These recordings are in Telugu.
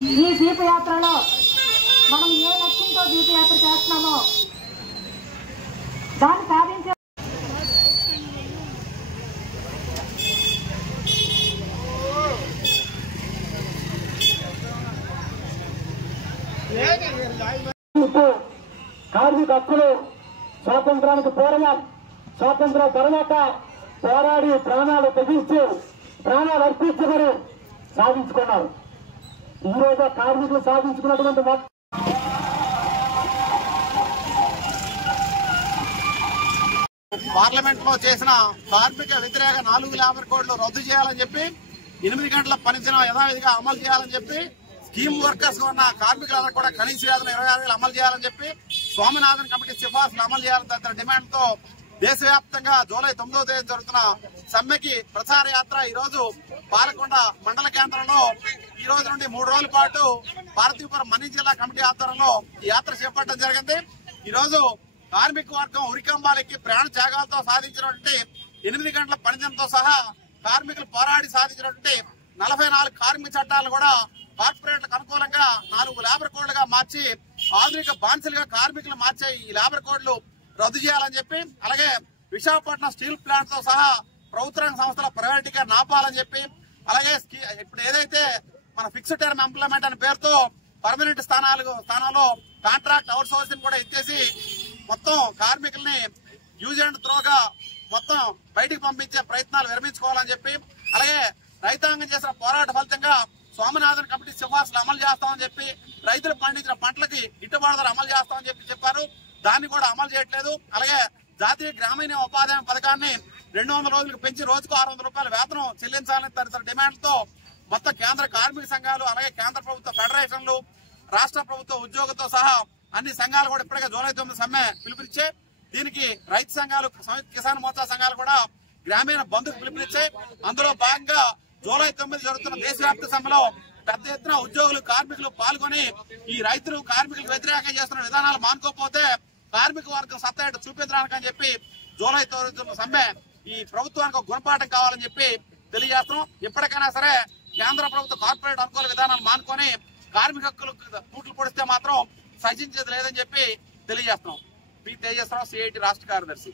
ఈ దీపయాత్రలో మనం ఏ లక్ష్యంతో దీపయాత్ర చేస్తున్నామో దాన్ని సాధించే కార్మిక హక్కులు స్వాతంత్రానికి పూర్వం స్వాతంత్రం తర్వాత పోరాడి ప్రాణాలు తెగించి ప్రాణాలు అర్పించబడి సాధించుకున్నారు. ఈ రోజు కార్మికులు సాధించుకున్నటువంటి పార్లమెంట్ లో చేసిన కార్మిక వ్యతిరేక 4 లేబర్ కోడ్లు రద్దు చేయాలని చెప్పి 8 గంటల పనిదినం యథావిధిగా అమలు చేయాలని చెప్పి స్కీమ్ వర్కర్స్ ఉన్న కార్మికులందరూ కూడా కనీస వేతనం 26,000 అమలు చేయాలని చెప్పి స్వామినాథన్ కమిటీ సిఫార్సులు అమలు చేయాలని తదితర డిమాండ్ తో దేశవ్యాప్తంగా జూలై 9వ తేదీ జరుగుతున్న సమ్మెకి ప్రచార యాత్ర ఈ రోజు పాలకొండ మండల కేంద్రంలో ఈ రోజు నుండి 3 రోజుల పాటు పార్వతీపురం మన్యం జిల్లా కమిటీ ఆధ్వర్యంలో ఈ యాత్ర చేపట్టడం జరిగింది. ఈ రోజు కార్మిక వర్గం ఉరికంబాలెక్కి ప్రాణ త్యాగాలతో సాధించినటువంటి 8 గంటల పనిదినంతో సహా కార్మికులు పోరాడి సాధించినటువంటి 44 కార్మిక చట్టాలు కూడా కార్పొరేట్లకు అనుకూలంగా 4 లేబర్ కోడ్లుగా మార్చి ఆధునిక బాన్సులుగా కార్మికులు మార్చే ఈ లేబర్ కోడ్లు రద్దు చేయాలని చెప్పి, అలాగే విశాఖపట్నం స్టీల్ ప్లాంట్ తో సహా ప్రభుత్వ రంగ సంస్థల ప్రైవేటీకరణ ఆపాలని చెప్పి, అలాగే ఇప్పుడు ఏదైతే మన ఫిక్స్డ్ టర్మ్ ఎంప్లాయ్మెంట్ అనే పేరుతో పర్మనెంట్ స్థానాల్లో కాంట్రాక్ట్ అవుట్ సోర్సింగ్ కూడా ఎత్తేసి మొత్తం కార్మికుల్ని యూజ్ అండ్ త్రోగా మొత్తం బయటికి పంపించే ప్రయత్నాలు విరమించుకోవాలని చెప్పి, అలాగే రైతాంగం చేసిన పోరాట ఫలితంగా స్వామినాథన్ కమిటీ సిఫార్సులు అమలు చేస్తామని చెప్పి రైతులు పండించిన పంటలకి గిట్టుబాటు ధర అమలు చేస్తామని చెప్పారు. దాన్ని కూడా అమలు చేయట్లేదు. అలాగే జాతీయ గ్రామీణ ఉపాధి హామీ పథకాన్ని 200 రోజులకు పెంచి రోజుకు 600 రూపాయల వేతనం చెల్లించాలని తదితర డిమాండ్లతో మొత్తం కేంద్ర కార్మిక సంఘాలు, అలాగే కేంద్ర ప్రభుత్వ ఫెడరేషన్లు, రాష్ట్ర ప్రభుత్వ ఉద్యోగులతో సహా అన్ని సంఘాలు కూడా ఇప్పటికే జూలై 9 సమ్మె పిలుపునిచ్చాయి. దీనికి రైతు సంఘాలు, సంయుక్త కిసాన్ మోర్చా సంఘాలు కూడా గ్రామీణ బంధుకు పిలుపునిచ్చాయి. అందులో భాగంగా జూలై 9 జరుగుతున్న దేశవ్యాప్త సమ్మెలో పెద్ద ఎత్తున ఉద్యోగులు, కార్మికులు పాల్గొని ఈ రైతులు కార్మికులకు వ్యతిరేకంగా చేస్తున్న విధానాలు మానుకోకపోతే కార్మిక వర్గం సత్తా ఏంటో చూపించడానికని చెప్పి జూలై 9 సమ్మె ఈ ప్రభుత్వానికి ఒక గుణపాఠం కావాలని చెప్పి తెలియజేస్తున్నాం. ఇప్పటికైనా సరే కేంద్ర ప్రభుత్వ కార్పొరేట్ అనుకూల విధానాలు మానుకొని కార్మిక హక్కులు పూట్లు పొడిస్తే మాత్రం సహించేది లేదని చెప్పి తెలియజేస్తున్నాం. పి తేజస్వరావు, సిఐటి రాష్ట్ర కార్యదర్శి.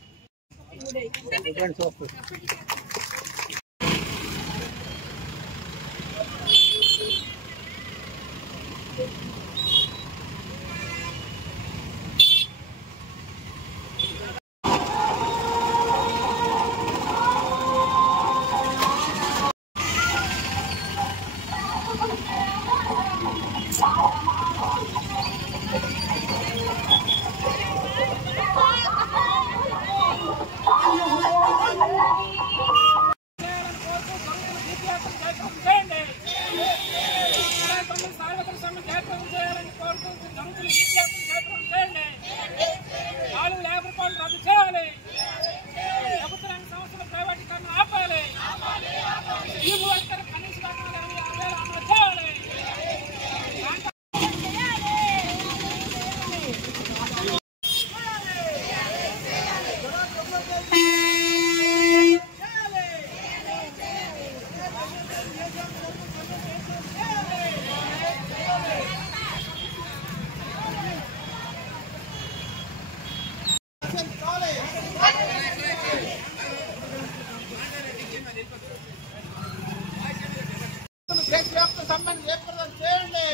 దేశవ్యాప్త సమ్మెను ఏర్పాటు చేయండి.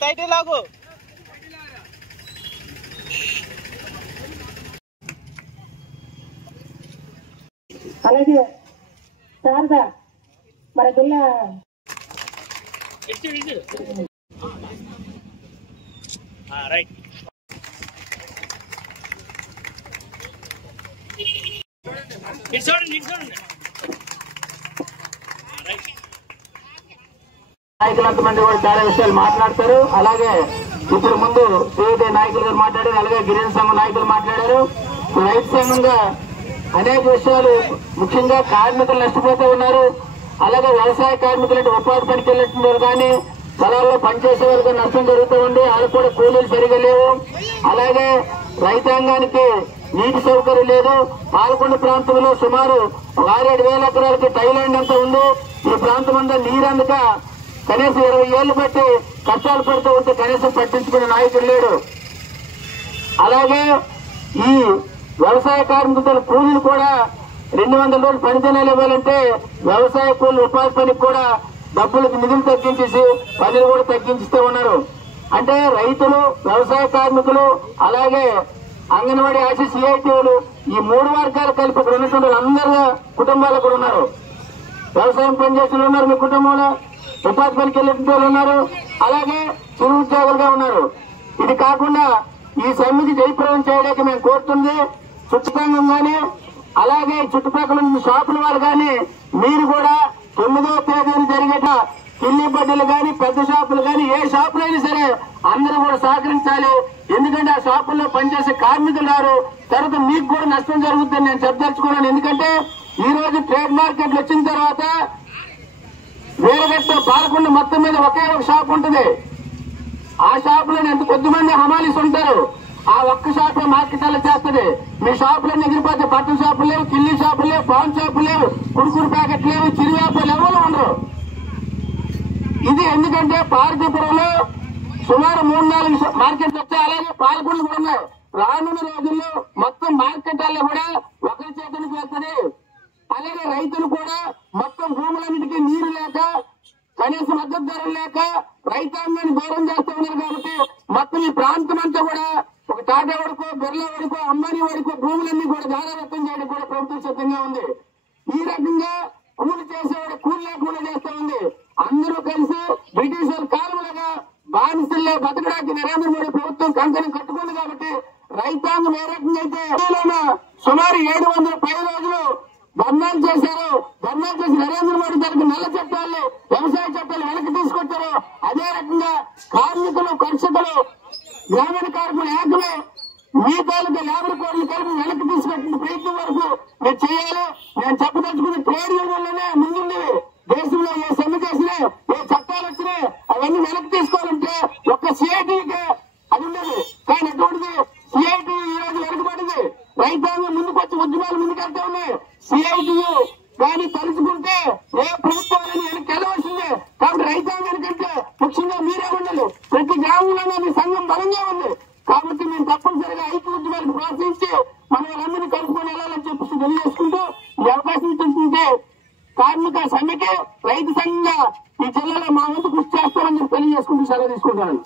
టైటిల్ లాగు అలాగే శారదా మన జిల్లా రైట్ నాయకులు అంతమంది కూడా చాలా విషయాలు మాట్లాడతారు. అలాగే ఇప్పుడు ముందు సిఐటి నాయకులు గారు మాట్లాడారు, అలాగే గిరిజన సంఘం నాయకులు మాట్లాడారు. రైతు సంఘంగా అనేక విషయాలు, ముఖ్యంగా కార్మికులు నష్టపోతూ ఉన్నారు. అలాగే వ్యవసాయ కార్మికులు ఉపాధి పనికి వెళ్ళిన కానీ పొలాల్లో పనిచేసే వరకు నష్టం జరుగుతూ ఉంది. వాళ్ళకు కూడా కూలీలు సరిగా లేవు. అలాగే రైతాంగానికి నీటి సౌకర్యం లేదు. పాలకొండ ప్రాంతంలో సుమారు 6,000 ఎకరాలకి థైలాండ్ అంతా ఉంది. ఈ ప్రాంతం అంతా నీరందుక కనీసం 20 ఏళ్లు బట్టి కష్టాలు పడుతూ ఉంటే కనీసం పట్టించుకునే నాయకుడు లేడు. అలాగే ఈ వ్యవసాయ కార్మికుల కూలీలు కూడా 200 రోజులు పనిదినాలు ఇవ్వాలంటే వ్యవసాయ కూలీలు ఉపాధి పనికి కూడా డబ్బులకు నిధులు తగ్గించేసి పనులు కూడా తగ్గించుతూ ఉన్నారు. అంటే రైతులు, వ్యవసాయ కార్మికులు, అలాగే అంగన్వాడీ ఆశ సిఐటీలు, ఈ 3 వర్గాలు కలిపి ఇక్కడ ఉన్నటువంటి అందరూ కుటుంబాలు కూడా ఉన్నారు. వ్యవసాయం పనిచేసిన ఉన్నారు, మీ కుటుంబంలో ఉపాధి పనికి వెళ్ళిన వాళ్ళు ఉన్నారు, అలాగే చిరు ఉద్యోగులుగా ఉన్నారు. ఇది కాకుండా ఈ సమ్మెకి జయప్రదం చేయడానికి మేము కోరుతుంది చుట్టుపక్కల కానీ, అలాగే చుట్టుపక్కల ఉన్న షాపుల వాళ్ళు కానీ మీరు కూడా 9వ తేదీన జరిగేట కిల్లి బడ్డీలు కానీ, పెద్ద షాపులు కానీ, ఏ షాపులు అయినా సరే అందరూ కూడా సహకరించాలి. ఎందుకంటే ఆ షాపుల్లో పనిచేసే కార్మికులు రారు, తర్వాత మీకు కూడా నష్టం జరుగుతుందని నేను చెప్పదలుచుకున్నాను. ఎందుకంటే ఈ రోజు ట్రేడ్ మార్కెట్లు వచ్చిన తర్వాత వేరగట్ట పాలకొండ మొత్తం మీద ఒకే ఒక షాప్ ఉంటుంది. ఆ షాపులో ఎంత కొద్దిమంది హమాలీస్ ఉంటారు. ఆ ఒక్క షాపే మార్కెట్ అలా చేస్తుంది. మీ షాపులన్నీ ఎగిరిపోతే బట్టల షాపులు లేవు, కిల్లి షాపులు లేవు, పాన్ షాపులు లేవు, కురుకురు ప్యాకెట్ లేవు, చిరు వ్యాపారులు ఎవరు ఉండరు. ఇది ఎందుకంటే పార్వతీపురంలో సుమారు 3-4 మార్కెట్లు వచ్చాయి. అలాగే పాలకొండలు కూడా ఉన్నాయి. రానున్న రోజుల్లో మొత్తం మార్కెట్ అలా కూడా ఒకరి చేతులకు వెళ్తుంది. అలాగే రైతులు కూడా మొత్తం భూములన్నిటికీ నీరు లేక, కనీస మద్దతు ధరలు లేక రైతాంగాన్ని దూరం చేస్తూ ఉన్నారు. కాబట్టి మొత్తం ఈ ప్రాంతం అంతా కూడా ఒక టాటా వరకు, బిర్లా వరకు, అంబానీ వరకు భూములన్నీ కూడా ధారాదత్తం చేయడానికి కూడా ప్రభుత్వం సిద్ధంగా ఉంది. ఈ రకంగా కూలి చేసేవాడు కూలి లేకుండా చేస్తూ ఉంది. అందరూ కలిసి బ్రిటిష్ వాళ్ళ కాలంలాగా బానిసల్లో బతకడానికి నరేంద్ర మోడీ ప్రభుత్వం కంకణం కట్టుకుంది. కాబట్టి రైతాంగం ఏ రకంగా అయితే సుమారు 710 రోజులు ధర్నాలు చేశారు. ధర్నాలు చేసి నరేంద్ర మోడీ గారికి నల్ల చట్టాలు, వ్యవసాయ చట్టాలు వెనక్కి తీసుకొచ్చారు. అదే రకంగా కార్మికులు, కర్షకులు, గ్రామీణ కార్మికులు ఏకమే మీ తాలూకా లేబర్ కోడ్లు కలిపి వెనక్కి తీసుకొచ్చిన ప్రయత్నం వరకు మీరు చేయాలి. నేను చెప్పదలుచుకున్న ట్రేడ్ యూనియన్లోనే ముందుండేవి. దేశంలో ఏ సమ్మె చేసినా, ఏ చట్టాలు వచ్చినాయి అవన్నీ వెనక్కి తీసుకోవాలంటే ఒక్క సిఐటీకే అది ఉండేది. కానీ అటువంటిది సిఐటీ ఈ రోజు వెనకబడింది. రైతాంగం ముందుకొచ్చి ఉద్యమాలు ముందుకెళ్తా ఉన్నాయి. సిఐటియు కానీ తలుచుకుంటే ఏ ప్రభుత్వాలని వెనక్కి వెళ్ళవలసిందే. కాబట్టి రైతాంగానికంటే ముఖ్యంగా మీరే ఉండాలి. ప్రతి గ్రామంలోనే మీ సంఘం బలంగా ఉంది. కాబట్టి మేము తప్పనిసరిగా ఐక్య ఉద్యమాలను ప్రోత్సహించి మన వాళ్ళందరినీ కలుపుకొని వెళ్ళాలని చెప్పి తెలియజేసుకుంటూ ఈ అవకాశం ఇచ్చింటే కార్మిక సమ్మెకి రైతు సంఘంగా ఈ జిల్లాలో మా వంతు కృషి చేస్తామని చెప్పి తెలియజేసుకుంటూ సెలవు తీసుకుంటాను.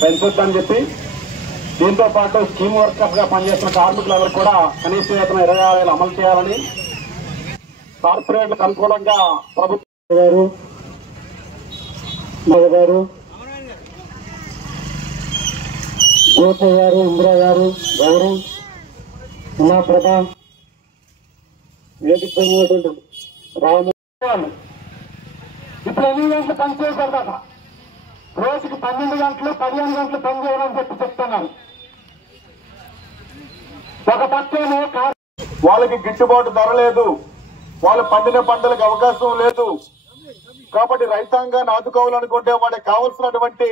పెంచొద్దని చెప్పి దీంతో పాటు స్కీమ్ వర్కర్స్ గా పనిచేస్తున్న కార్మికులందరూ కూడా కనీస వేతనం 26,000 అమలు చేయాలని కార్పొరేట్లకు అనుకూలంగా ప్రభుత్వం గారు జ్యోతి గారు, ఇందిరా గారు, గౌరీ, ఉమాప్రభ, వేదిక రాము ఇప్పుడు 8 గంటలు పని చేయకూడదట. రోజుకి 12 గంటలు, 15 గంటలు పని చేయాలని చెప్పి చెప్తున్నారు. ఒక పక్షేమో వాళ్ళకి గిట్టుబాటు ధర లేదు, వాళ్ళు పండిన పంటలకు అవకాశం లేదు. కాబట్టి రైతాంగాన్ని ఆదుకోవాలనుకుంటే వాళ్ళకి కావాల్సినటువంటి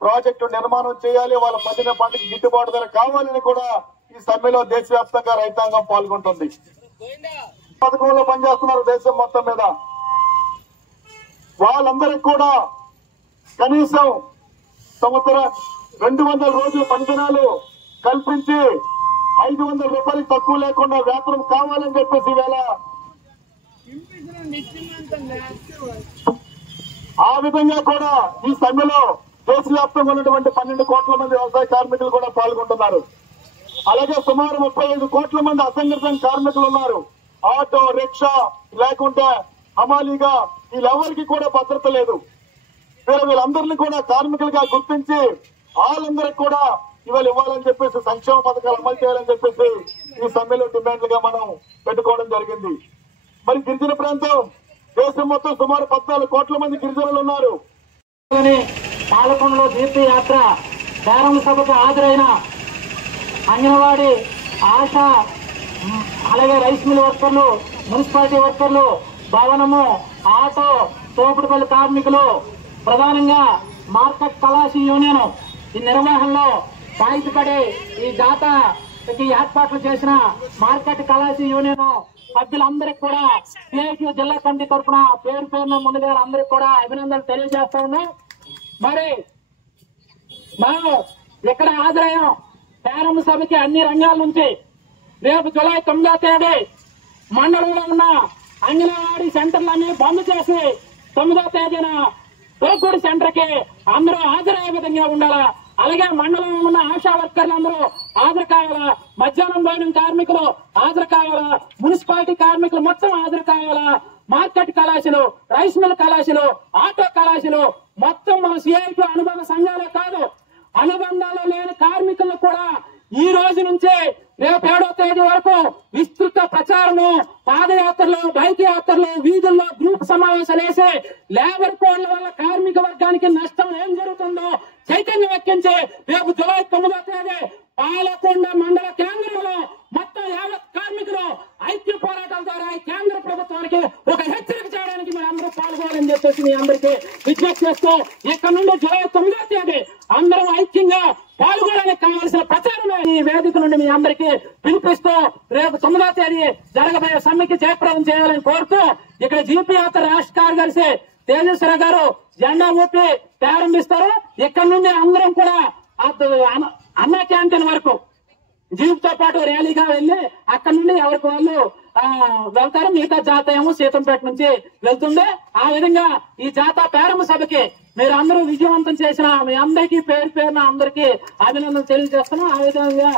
ప్రాజెక్టు నిర్మాణం చేయాలి. వాళ్ళ పండిన పంటకి గిట్టుబాటు ధర కావాలని కూడా ఈ సమ్మెలో దేశవ్యాప్తంగా రైతాంగం పాల్గొంటుంది. పథకంలో పనిచేస్తున్నారు దేశం మొత్తం మీద. వాళ్ళందరికీ కూడా కనీసం సంవత్సరం 200 రోజుల పనిదినాలు కల్పించి 500 రూపాయలకు తక్కువ లేకుండా వేతనం కావాలని చెప్పేసి వేళ ఆ విధంగా కూడా ఈ సమ్మెలో దేశవ్యాప్తంగా ఉన్నటువంటి 12 కోట్ల మంది వ్యవసాయ కార్మికులు కూడా పాల్గొంటున్నారు. అలాగే సుమారు 35 కోట్ల మంది అసంఘటిత కార్మికులు ఉన్నారు. ఆటో, రిక్షా లేకుంటే హమాలీగా వీళ్ళెవరికి కూడా భద్రత లేదు. వీళ్ళందరినీ కూడా కార్మికులుగా గుర్తించి వాళ్ళందరికీ కూడా ఇవాళ ఇవ్వాలని చెప్పేసి, సంక్షేమ పథకాలు అమలు చేయాలని చెప్పేసి ఈ సమ్మెలో డిమాండ్లుగా మనం పెట్టుకోవడం జరిగింది. మరి గిరిజన ప్రాంతం దేశం మొత్తం సుమారు 14 కోట్ల మంది గిరిజనులు ఉన్నారు. పాలకొండలో దీప్తి యాత్ర ప్రారంభ సభకు హాజరైన అంగన్వాడీ, ఆశా, అలాగే రైస్ మిల్ వర్కర్లు, మున్సిపాలిటీ వర్కర్లు, భవనము, ఆటో, తోపుడుపల్లి కార్మికులు, ప్రధానంగా మార్కెట్ కళాశీ యూనియన్ ఈ నిర్వహణలో సాగిపడి ఈ జాతరకి ఏర్పాట్లు చేసిన మార్కెట్ కళాశీ యూనియన్ సభ్యులందరికీ కూడా సిఐటియు జిల్లా కమిటీ తరఫున పేరు పేరున ముందుగా అందరికీ కూడా అభినందనలు తెలియజేస్తా ఉన్నాం. మరి మనం ఇక్కడ హాజరయ్యాం ప్రారంభ సభకి అన్ని రంగాల నుంచి. రేపు జూలై 9వ తేదీ మండలంలో ఉన్న అంగన్వాడీ సెంటర్లన్నీ బంద్ చేసి 9వ తేదీన తోకూడి సెంటర్ కి అందరూ హాజరయ్యే విధంగా ఉండాలా. అలాగే మండలంలో ఉన్న ఆశా వర్కర్లు అందరూ హాజరు కావాలా, మధ్యాహ్నం భోజనం కార్మికులు హాజరు కావాలా, మున్సిపాలిటీ కార్మికులు మొత్తం హాజరు కావాలా, మార్కెట్ కళాశాలు, రైస్ మిల్ కళాశాలు, ఆటో కళాశాలు మొత్తం మన సిఐటి అనుబంధ సంఘాలే కాదు, అనుబంధాలు లేని కార్మికులు కూడా ఈ రోజు నుంచే రేపు 7వ తేదీ వరకు విస్తృత ప్రచారము, పాదయాత్రలు, బైక్ యాత్రలు, వీధుల్లో గ్రూప్ సమావేశాలు వేసి లేబర్ కోడ్ల వల్ల కార్మిక వర్గానికి నష్టం ఏం జరుగుతుందో చైతన్యం ఎక్కించి రేపు జూలై 9వ తేదీ పాలకొండ మండల కేంద్రంలో మొత్తం యావత్ కార్మికులు ఐక్య పోరాటాల ద్వారా కేంద్ర ప్రభుత్వానికి ఒక హెచ్చరిక చేయడానికి మీరు అందరూ పాల్గొనాలని చెప్పేసి మీ అందరికీ విజ్ఞప్తి చేస్తూ ఇక్కడ నుండి జూలై 9వ తేదీ అందరం ఐక్యంగా పాల్గొనడానికి కావాల్సిన ప్రచారమే ఈ వేదిక నుండి మీ అందరికీ పిలిపిస్తూ రేపు 9వ తేదీ జరగబోయే సమ్మెకి జయప్రదం చేయాలని కోరుతూ ఇక్కడ జీపీ యాత్ర రాష్ట్ర కార్యదర్శి తేజేశ్వర గారు జెండా ఊపి ప్రారంభిస్తారు. ఇక్కడ నుండి అందరం కూడా అన్న క్యాంటీన్ వరకు జీప్ తో పాటు ర్యాలీగా వెళ్లి అక్కడ నుండి ఎవరికి వాళ్ళు వెళ్తారు. మిగతా జాత ఏమో సీతంపేట నుంచి వెళ్తుంది. ఆ విధంగా ఈ జాతా ప్రారంభ సభకి మీరు అందరూ విజయవంతం చేసిన మీ అందరికీ పేరు పేరున అందరికీ అభినందనలు తెలియజేస్తున్నాం. ఆ విధంగా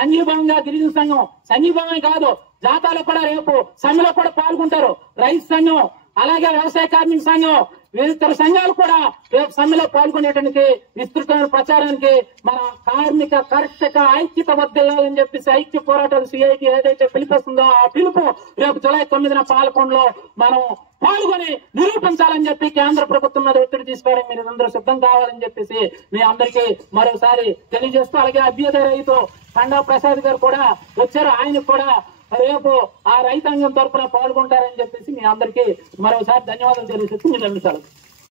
సంఘీభావంగా గిరిజన సంఘం సంఘీభావమే కాదు, జాతాలో కూడా రేపు సమ్మెలో కూడా పాల్గొంటారు. రైతు సంఘం, అలాగే వ్యవసాయ కార్మిక సంఘం, ఇతర సంఘాలు కూడా రేపు సమ్మెలో పాల్గొనేటానికి విస్తృతమైన ప్రచారానికి మన కార్మిక కర్షక ఐక్యత వర్ధిల్లాలని చెప్పేసి ఐక్య పోరాటాలు సిఐటి ఏదైతే పిలిపిస్తుందో ఆ పిలుపు రేపు జూలై 9న పాలకొండలో మనం పాల్గొని నిరూపించాలని చెప్పి కేంద్ర ప్రభుత్వం మీద ఒత్తిడి తీసుకోవడానికి మీరు అందరూ సిద్ధం కావాలని చెప్పేసి మీ అందరికీ మరోసారి తెలియజేస్తూ, అలాగే అభ్యుదయ రైతు ఖండా ప్రసాద్ గారు కూడా వచ్చారు. ఆయనకు కూడా రేపు ఆ రైతాంగం తరఫున పాల్గొంటారని చెప్పేసి మీ అందరికీ మరోసారి ధన్యవాదాలు తెలియజేస్తూ మీరు అందించాలి.